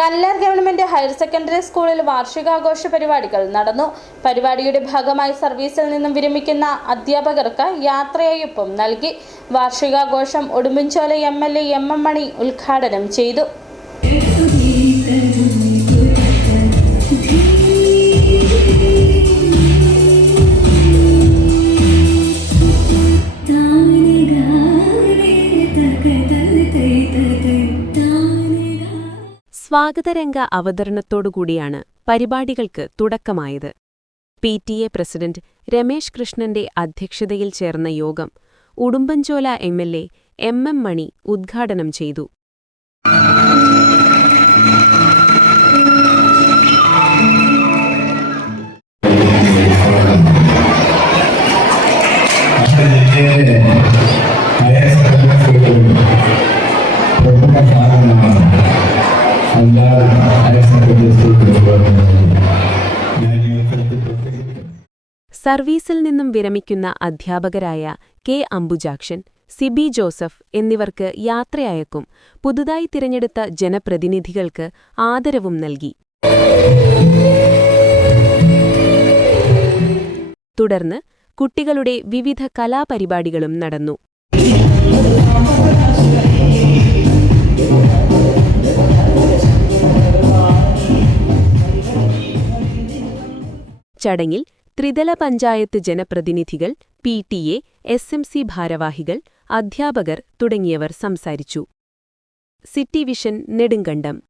Kallar government higher secondary സ്കൂളിൽ വാർഷികാഘോഷ പരിപാടികൾ നടന്നു. പരിപാടിയുടെ ഭാഗമായി സർവീസിൽ നിന്നും വിരമിക്കുന്ന അധ്യാപകർക്ക് യാത്രയയപ്പും നൽകി. വാർഷികാഘോഷം ഉടുമ്പൻചോല MLA MM മണി ഉദ്ഘാടനം ചെയ്തു. സ്വാഗതരംഗ അവതരണത്തോടുകൂടിയാണ് പരിപാടികൾക്ക് തുടക്കമായത്. PTA പ്രസിഡന്റ് രമേശ് കൃഷ്ണന്റെ അധ്യക്ഷതയിൽ ചേർന്ന യോഗം ഉടുമ്പൻചോല MLA MM മണി ഉദ്ഘാടനം ചെയ്തു. സർവീസിൽ നിന്നും വിരമിക്കുന്ന അധ്യാപകരായ K. അംബുജാക്ഷൻ, സിബി ജോസഫ് എന്നിവർക്ക് യാത്രയയക്കും പുതുതായി തിരഞ്ഞെടുത്ത ജനപ്രതിനിധികൾക്ക് ആദരവും നൽകി. തുടർന്ന് കുട്ടികളുടെ വിവിധ കലാപരിപാടികളും നടന്നു. ചടങ്ങിൽ ത്രിതല പഞ്ചായത്ത് ജനപ്രതിനിധികൾ, PTA, SMC ഭാരവാഹികൾ, അധ്യാപകർ തുടങ്ങിയവർ സംസാരിച്ചു. City vision Nedumkandam.